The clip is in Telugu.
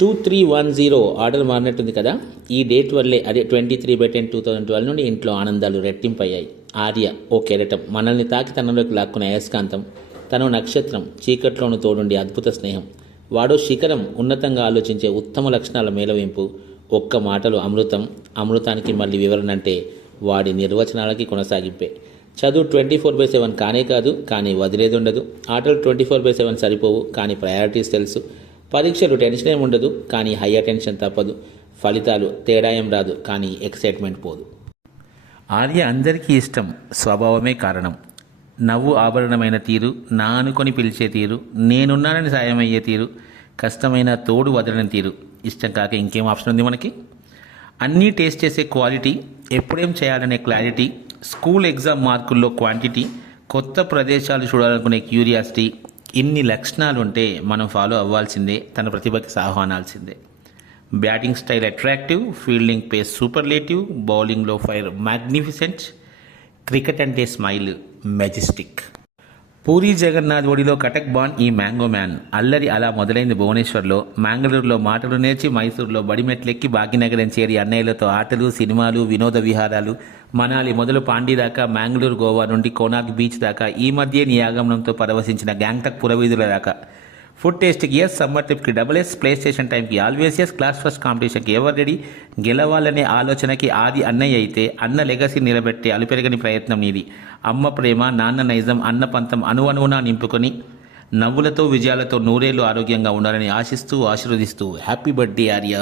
2310 ఆర్డర్ మారినట్టుంది కదా. ఈ డేట్ వల్లే, అదే 23/10/2012 నుండి ఇంట్లో ఆనందాలు రెట్టింపయ్యాయి. ఆర్య ఓ కెరటం, మనల్ని తాకి తనలోకి లాక్కునే అయస్కాంతం. తను నక్షత్రం, చీకట్లోను తోడుండి అద్భుత స్నేహం. వాడో శిఖరం, ఉన్నతంగా ఆలోచించే ఉత్తమ లక్షణాల మేలవింపు. ఒక్క మాటలు అమృతం. అమృతానికి మళ్ళీ వివరణ అంటే వాడి నిర్వచనాలకి కొనసాగింపే. చదువు 24/7 కానే కాదు, కానీ వదిలేది ఉండదు. ఆటలు 24/7 సరిపోవు, కానీ ప్రయారిటీస్ తెలుసు. పరీక్షలు టెన్షన్ ఏమి ఉండదు, కానీ హై అటెన్షన్ తప్పదు. ఫలితాలు తేడా ఏం రాదు, కానీ ఎక్సైట్మెంట్ పోదు. ఆర్య అందరికీ ఇష్టం, స్వభావమే కారణం. నవ్వు ఆభరణమైన తీరు, నా అనుకొని పిలిచే తీరు, నేనున్నానని సాయమయ్యే తీరు, కష్టమైన తోడు వదలని తీరు. ఇష్టం కాక ఇంకేం ఆప్షన్ ఉంది మనకి? అన్నీ టేస్ట్ చేసే క్వాలిటీ, ఎప్పుడేం చేయాలనే క్లారిటీ, స్కూల్ ఎగ్జామ్ మార్కుల్లో క్వాంటిటీ, కొత్త ప్రదేశాలు చూడాలనుకునే క్యూరియాసిటీ. ఇన్ని లక్షణాలు ఉంటే మనం ఫాలో అవ్వాల్సిందే, తన ప్రతిభకి ఆహ్వానాల్సిందే. Batting style attractive, fielding pace superlative, బౌలింగ్లో ఫైర్ మ్యాగ్నిఫిసెంట్, క్రికెట్ అంటే స్మైల్ మెజెస్టిక్. పూరి జగన్నాథ్ ఒడిలో కటక్ బాన్ ఈ మ్యాంగో మ్యాన్. అల్లరి అలా మొదలైంది భువనేశ్వర్లో. మ్యాంగళూరులో మాటలు నేర్చి, మైసూరులో బడిమెట్లెక్కి, భాగ్యనగరం చేరి అన్నయ్యలతో ఆటలు, సినిమాలు, వినోద విహారాలు. మనాలి మొదలు పాండీ దాకా, మ్యాంగళూరు గోవా నుండి కోనార్క్ బీచ్ దాకా, ఈ మధ్య నీ ఆగమనంతో పరవశించిన గ్యాంగ్టక్ పురవీధుల దాకా. ఫుడ్ టేస్ట్కి ఎస్, సమ్మర్ ట్రిప్కి డబుల్ ఎస్, ప్లే స్టేషన్ టైంకి ఆల్వేస్ ఎస్, క్లాస్ ఫస్ట్ కాంపిటీషన్కి ఎవరు రెడీ. గెలవాలనే ఆలోచనకి ఆది అన్నయ్య అయితే, అన్న లెగసీ నిలబెట్టే అలుపెరగని ప్రయత్నం నీది. అమ్మ ప్రేమ, నాన్న నైజం, అన్న పంతం అణువణువునా నింపుకొని నవ్వులతో విజయాలతో నూరేళ్లు ఆరోగ్యంగా ఉండాలని ఆశిస్తూ ఆశీర్వదిస్తూ హ్యాపీ బర్త్డే ఆర్య.